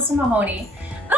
Alison Mahoney, the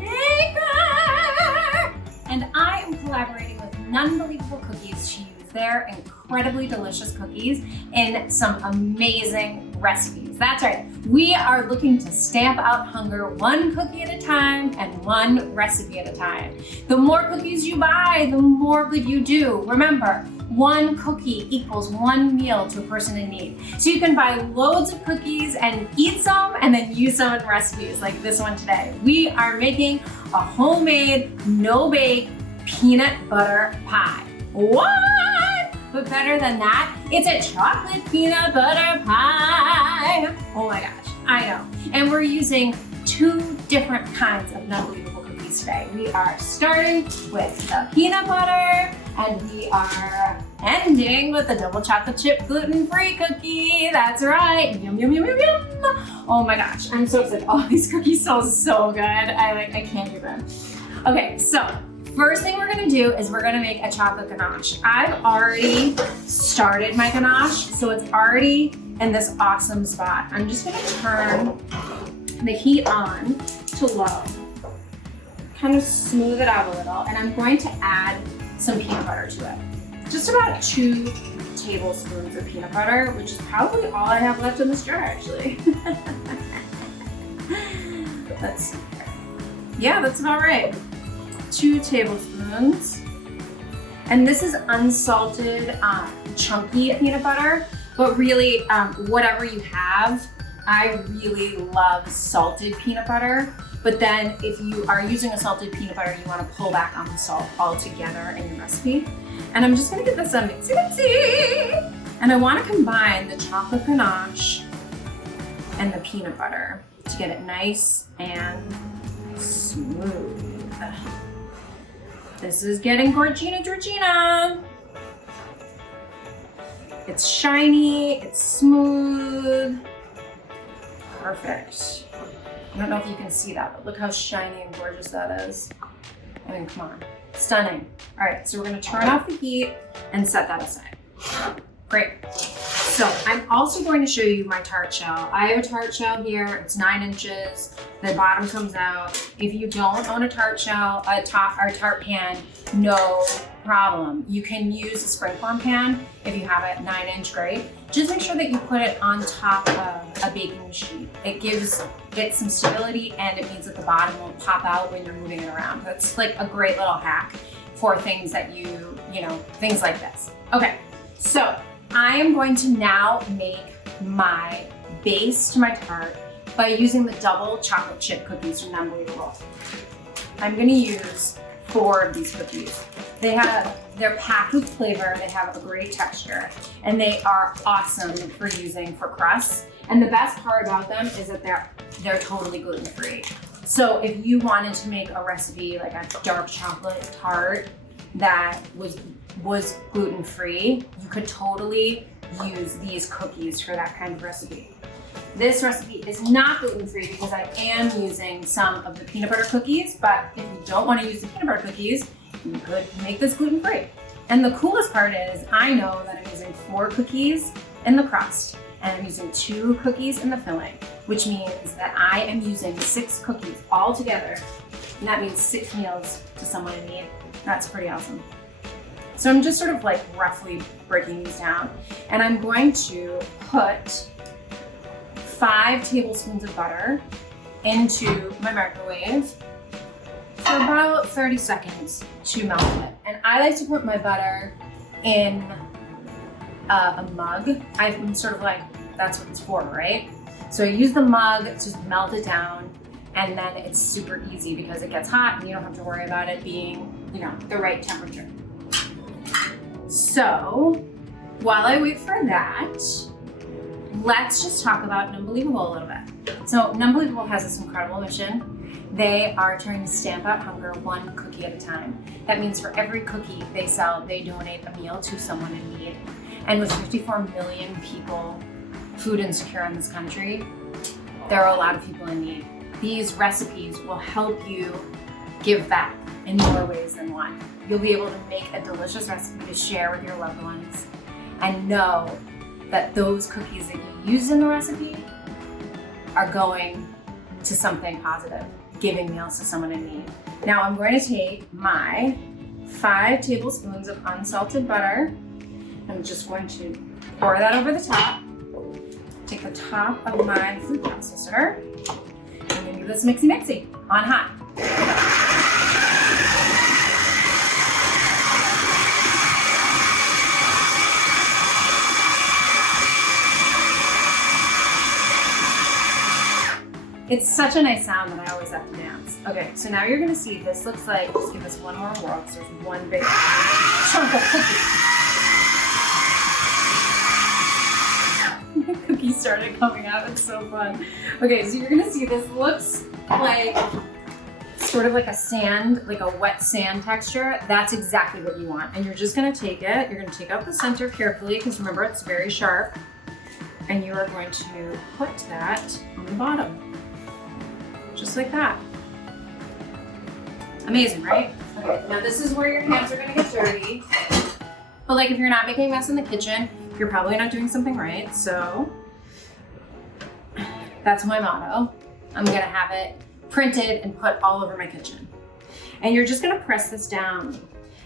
baker, and I am collaborating with Nunbelievable Cookies to use their incredibly delicious cookies in some amazing recipes. That's right, we are looking to stamp out hunger one cookie at a time and one recipe at a time. The more cookies you buy, the more good you do. Remember, one cookie equals one meal to a person in need. So you can buy loads of cookies and eat some and then use some in recipes like this one today. We are making a homemade, no-bake peanut butter pie. What? But better than that, it's a chocolate peanut butter pie. Oh my gosh, I know. And we're using two different kinds of Nunbelievable cookies today. We are starting with the peanut butter, and we are ending with the double chocolate chip gluten-free cookie. That's right, yum, yum, yum, yum, yum. Oh my gosh, I'm so excited. Oh, these cookies smell so good. I can't even. Okay, so first thing we're gonna do is we're gonna make a chocolate ganache. I've already started my ganache, so it's already in this awesome spot. I'm just gonna turn the heat on to low, kind of smooth it out a little, and I'm going to add some peanut butter to it. Just about 2 tablespoons of peanut butter, which is probably all I have left in this jar, actually. That's about right. 2 tablespoons. And this is unsalted, chunky peanut butter, but really, whatever you have. I really love salted peanut butter, but then if you are using a salted peanut butter, you want to pull back on the salt altogether in your recipe. And I'm just gonna get this a mixy. And I want to combine the chocolate ganache and the peanut butter to get it nice and smooth. This is getting Georgina. It's shiny, it's smooth. Perfect. I don't know if you can see that, but look how shiny and gorgeous that is. I mean, come on, stunning. All right, so we're gonna turn off the heat and set that aside. Great. So I'm also going to show you my tart shell. I have a tart shell here, it's 9 inches. The bottom comes out. If you don't own a tart shell, a tart pan, no problem. You can use a springform pan if you have a 9-inch, great. Just make sure that you put it on top of a baking sheet. It gives it some stability, and it means that the bottom won't pop out when you're moving it around. That's like a great little hack for things that you know, things like this. Okay, so I am going to now make my base to my tart by using the double chocolate chip cookies from Nunbelievable. I'm gonna use 4 of these cookies. They're packed with flavor, they have a great texture, and they are awesome for using for crusts. And the best part about them is that they're totally gluten-free. So if you wanted to make a recipe like a dark chocolate tart that was gluten-free, you could totally use these cookies for that kind of recipe. This recipe is not gluten-free because I am using some of the peanut butter cookies, but if you don't want to use the peanut butter cookies, you could make this gluten-free. And the coolest part is I know that I'm using 4 cookies in the crust and I'm using 2 cookies in the filling, which means that I am using 6 cookies all together, and that means 6 meals to someone in need. That's pretty awesome. So I'm just sort of like roughly breaking these down, and I'm going to put 5 tablespoons of butter into my microwave for about 30 seconds to melt it. And I like to put my butter in a mug. I'm sort of like, that's what it's for, right? So I use the mug to melt it down, and then it's super easy because it gets hot and you don't have to worry about it being, you know, the right temperature. So while I wait for that, let's just talk about Nunbelievable a little bit. So Nunbelievable has this incredible mission. They are trying to stamp out hunger one cookie at a time. That means for every cookie they sell, they donate a meal to someone in need. And with 54 million people food insecure in this country, there are a lot of people in need. These recipes will help you give back in more ways than one. You'll be able to make a delicious recipe to share with your loved ones and know that those cookies that you used in the recipe are going to something positive, giving meals to someone in need. Now I'm going to take my 5 tablespoons of unsalted butter. I'm just going to pour that over the top. Take the top of my food processor and then give this mixy on high. It's such a nice sound that I always have to dance. Okay, so now you're gonna see this looks like, just give this one more whirl because there's one big chunk of cookie. Cookies started coming out, it's so fun. Okay, so you're gonna see this looks like sort of like a sand, like a wet sand texture. That's exactly what you want. And you're just gonna take it, you're gonna take out the center carefully because remember it's very sharp. And you are going to put that on the bottom. Just like that. Amazing, right? Okay, now this is where your hands are gonna get dirty. But like if you're not making a mess in the kitchen, you're probably not doing something right. So that's my motto. I'm gonna have it printed and put all over my kitchen. And you're just gonna press this down.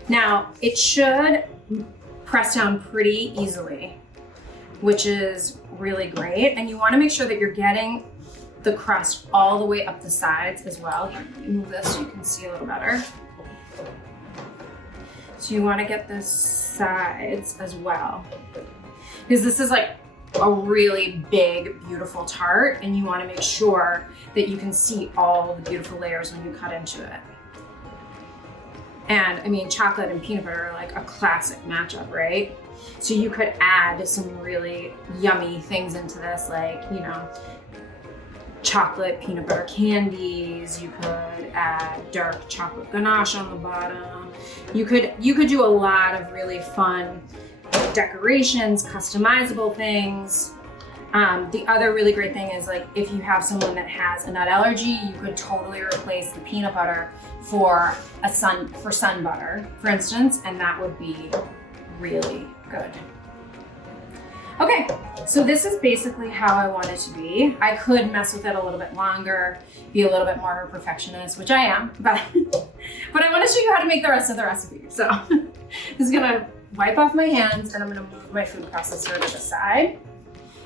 Now, it should press down pretty easily, which is really great. And you wanna make sure that you're getting the crust all the way up the sides as well. Here, let me move this so you can see a little better. So you want to get the sides as well, because this is like a really big, beautiful tart, and you want to make sure that you can see all the beautiful layers when you cut into it. And I mean, chocolate and peanut butter are like a classic matchup, right? So you could add some really yummy things into this, like, you know, chocolate peanut butter candies. You could add dark chocolate ganache on the bottom. You could do a lot of really fun decorations, customizable things. The other really great thing is, like, if you have someone that has a nut allergy, you could totally replace the peanut butter for sun butter, for instance, and that would be really good. Okay, so this is basically how I want it to be. I could mess with it a little bit longer, be a little bit more of a perfectionist, which I am, but I want to show you how to make the rest of the recipe. So I'm just gonna wipe off my hands and I'm gonna move my food processor to the side.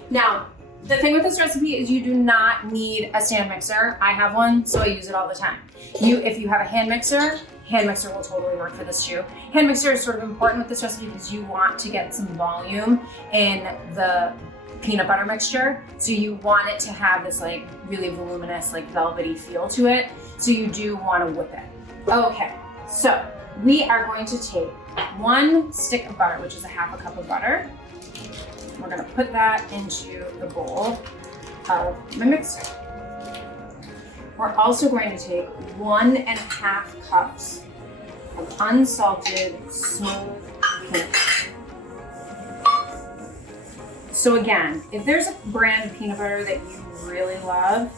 Now, the thing with this recipe is you do not need a stand mixer. I have one, so I use it all the time. If you have a hand mixer will totally work for this too. Hand mixer is sort of important with this recipe because you want to get some volume in the peanut butter mixture. So you want it to have this like really voluminous, like velvety feel to it. So you do want to whip it. Okay, so we are going to take 1 stick of butter, which is a 1/2 cup of butter. We're gonna put that into the bowl of my mixer. We're also going to take 1.5 cups of unsalted smooth peanut butter. So again, if there's a brand of peanut butter that you really love,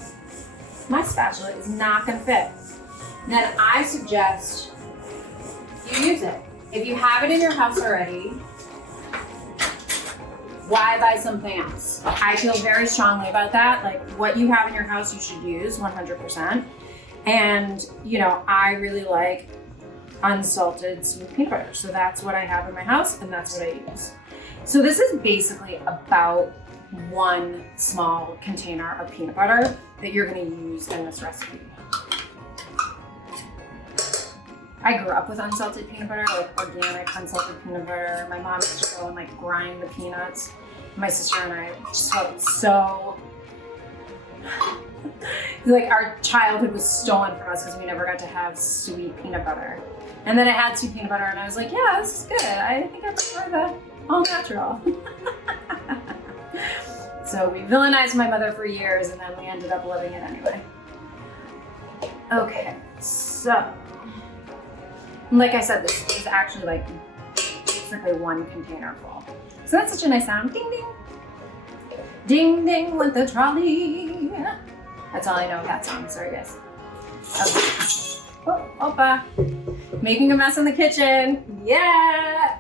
my spatula is not gonna fit. Then I suggest you use it. If you have it in your house already, why buy something else? I feel very strongly about that. Like, what you have in your house, you should use 100%. And, you know, I really like unsalted smooth peanut butter. So that's what I have in my house and that's what I use. So this is basically about 1 small container of peanut butter that you're gonna use in this recipe. I grew up with unsalted peanut butter, like organic unsalted peanut butter. My mom used to go and like grind the peanuts. My sister and I just felt so, like our childhood was stolen from us because we never got to have sweet peanut butter. And then I had sweet peanut butter and I was like, yeah, this is good. I think I prefer the all natural. So we villainized my mother for years and then we ended up living it anyway. Okay, so, like I said, this is actually like basically 1 container full. So that's such a nice sound. Ding, ding. Ding, ding with the trolley. That's all I know of that song. Sorry, guys. Okay. Oh, Opa. Making a mess in the kitchen. Yeah.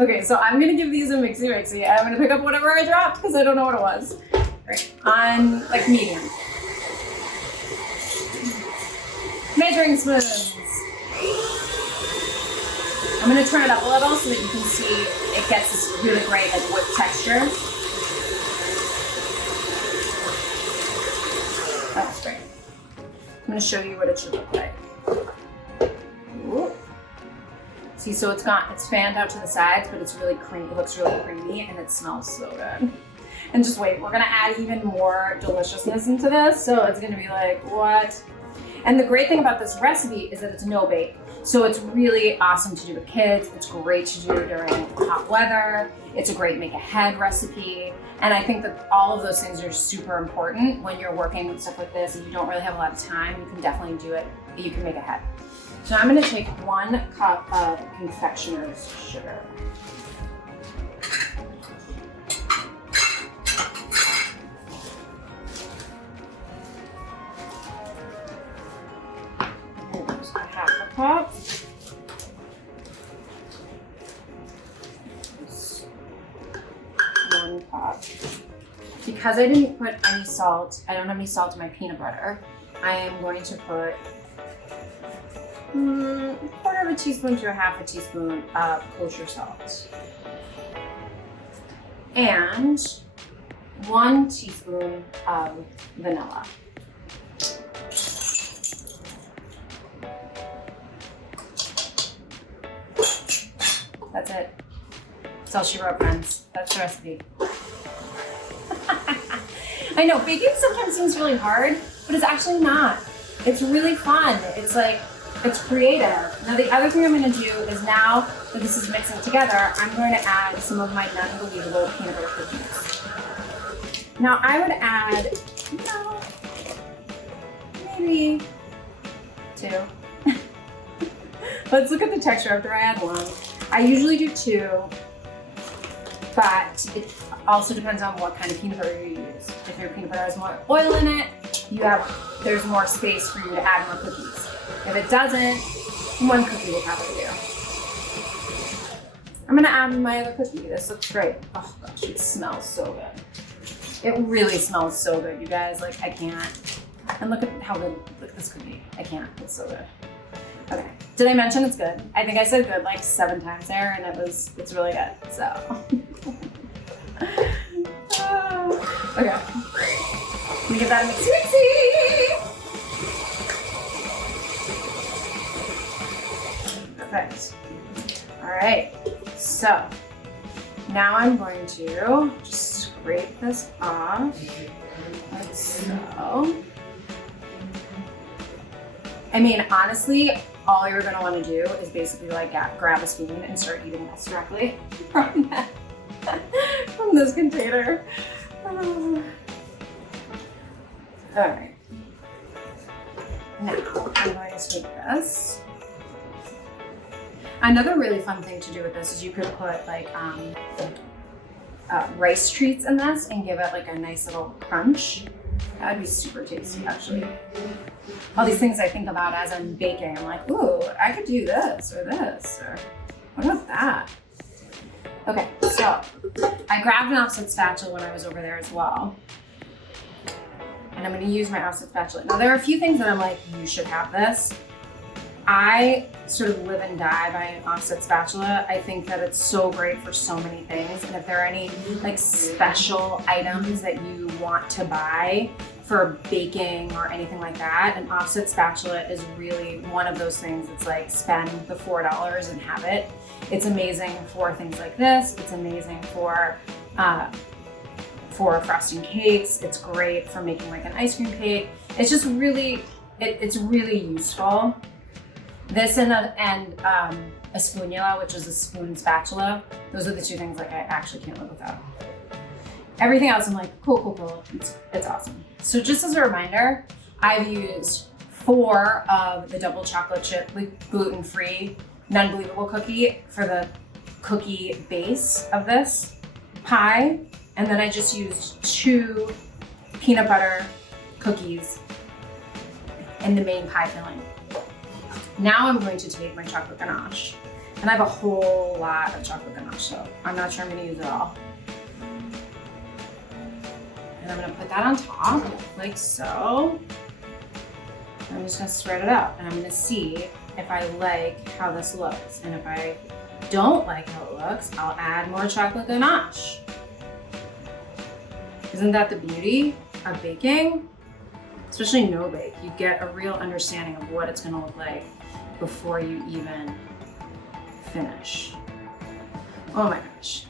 Okay, so I'm going to give these a mixy. I'm going to pick up whatever I dropped because I don't know what it was. great. On like medium. Measuring spoons. I'm gonna turn it up a little so that you can see it gets this really great like whip texture. That's great. I'm gonna show you what it should look like. Ooh. See, so it's fanned out to the sides, but it's really creamy. It looks really creamy and it smells so good. And just wait, we're gonna add even more deliciousness into this, so it's gonna be like, what? And the great thing about this recipe is that it's no bake. So it's really awesome to do with kids. It's great to do during hot weather. It's a great make ahead recipe. And I think that all of those things are super important when you're working with stuff like this and you don't really have a lot of time. You can definitely do it. You can make ahead. So I'm gonna take 1 cup of confectioner's sugar. Cup. One cup. Because I didn't put any salt, I don't have any salt in my peanut butter, I am going to put 1/4 teaspoon to 1/2 teaspoon of kosher salt. And 1 teaspoon of vanilla. That's it. That's all she wrote, friends. That's the recipe. I know, baking sometimes seems really hard, but it's actually not. It's really fun. It's like, it's creative. Now the other thing I'm gonna do is now that this is mixing together, I'm going to add some of my Nunbelievable peanut butter cookies. Now I would add, maybe 2. Let's look at the texture after I add 1. I usually do 2, but it also depends on what kind of peanut butter you use. If your peanut butter has more oil in it, there's more space for you to add more cookies. If it doesn't, 1 cookie will probably do. I'm gonna add my other cookie. This looks great. Oh gosh, it smells so good. It really smells so good, you guys. Like, I can't. And look at how good this cookie. I can't. It's so good. Okay. Did I mention it's good? I think I said good like 7 times there, and it's really good. So. Okay. Let me give that a mixy. Perfect. All right. So now I'm going to just scrape this off, like so. I mean, honestly, all you're gonna wanna do is basically like grab a spoon and start eating this directly from this container. All right. Now, I'm going to take this. Another really fun thing to do with this is you could put like rice treats in this and give it like a nice little crunch. That would be super tasty, actually. All these things I think about as I'm baking. I'm like, ooh, I could do this, or what about that? Okay, so I grabbed an offset spatula when I was over there as well. And I'm gonna use my offset spatula. Now there are a few things that I'm like, you should have this. I sort of live and die by an offset spatula. I think that it's so great for so many things. And if there are any like special items that you want to buy for baking or anything like that, an offset spatula is really one of those things. It's like spend the $4 and have it. It's amazing for things like this. It's amazing for frosting cakes. It's great for making like an ice cream cake. It's just really, it's really useful. This and a spoonula, which is a spoon spatula. Those are the 2 things like I actually can't live without. Everything else I'm like, cool. It's awesome. So just as a reminder, I've used 4 of the double chocolate chip gluten-free Nunbelievable cookie for the cookie base of this pie. And then I just used 2 peanut butter cookies in the main pie filling. Now I'm going to take my chocolate ganache. And I have a whole lot of chocolate ganache, so I'm not sure I'm gonna use it all. And I'm gonna put that on top, like so. I'm just gonna spread it out, and I'm gonna see if I like how this looks. And if I don't like how it looks, I'll add more chocolate ganache. Isn't that the beauty of baking? Especially no bake, you get a real understanding of what it's gonna look like before you even finish. Oh my gosh.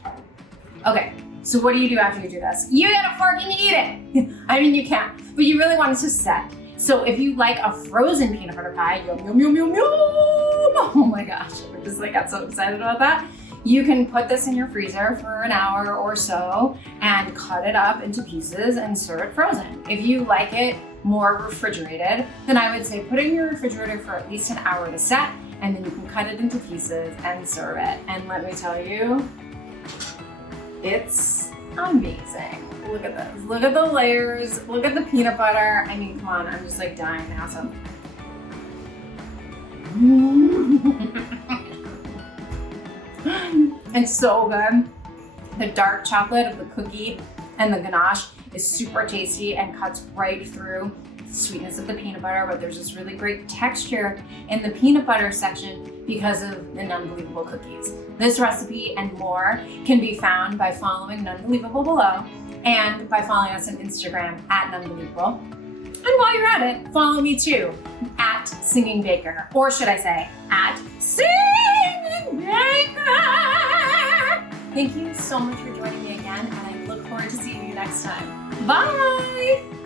Okay, so what do you do after you do this? You get a fork and you eat it. I mean, you can, but you really want it to set. So if you like a frozen peanut butter pie, yum, yum, yum, yum, yum. Oh my gosh, I just like got so excited about that. You can put this in your freezer for an hour or so and cut it up into pieces and serve it frozen. If you like it more refrigerated, then I would say put it in your refrigerator for at least an hour to set, and then you can cut it into pieces and serve it. And let me tell you, it's amazing. Look at this. Look at the layers. Look at the peanut butter. I mean, come on, I'm just like dying to have some. It's so good. The dark chocolate of the cookie and the ganache is super tasty and cuts right through the sweetness of the peanut butter, but there's this really great texture in the peanut butter section because of the Nunbelievable cookies. This recipe and more can be found by following Nunbelievable below and by following us on Instagram at Nunbelievable. And while you're at it, follow me too at Singing Baker, or should I say at Singing Baker. Thank you so much for joining me again, and I look forward to seeing you next time. Bye!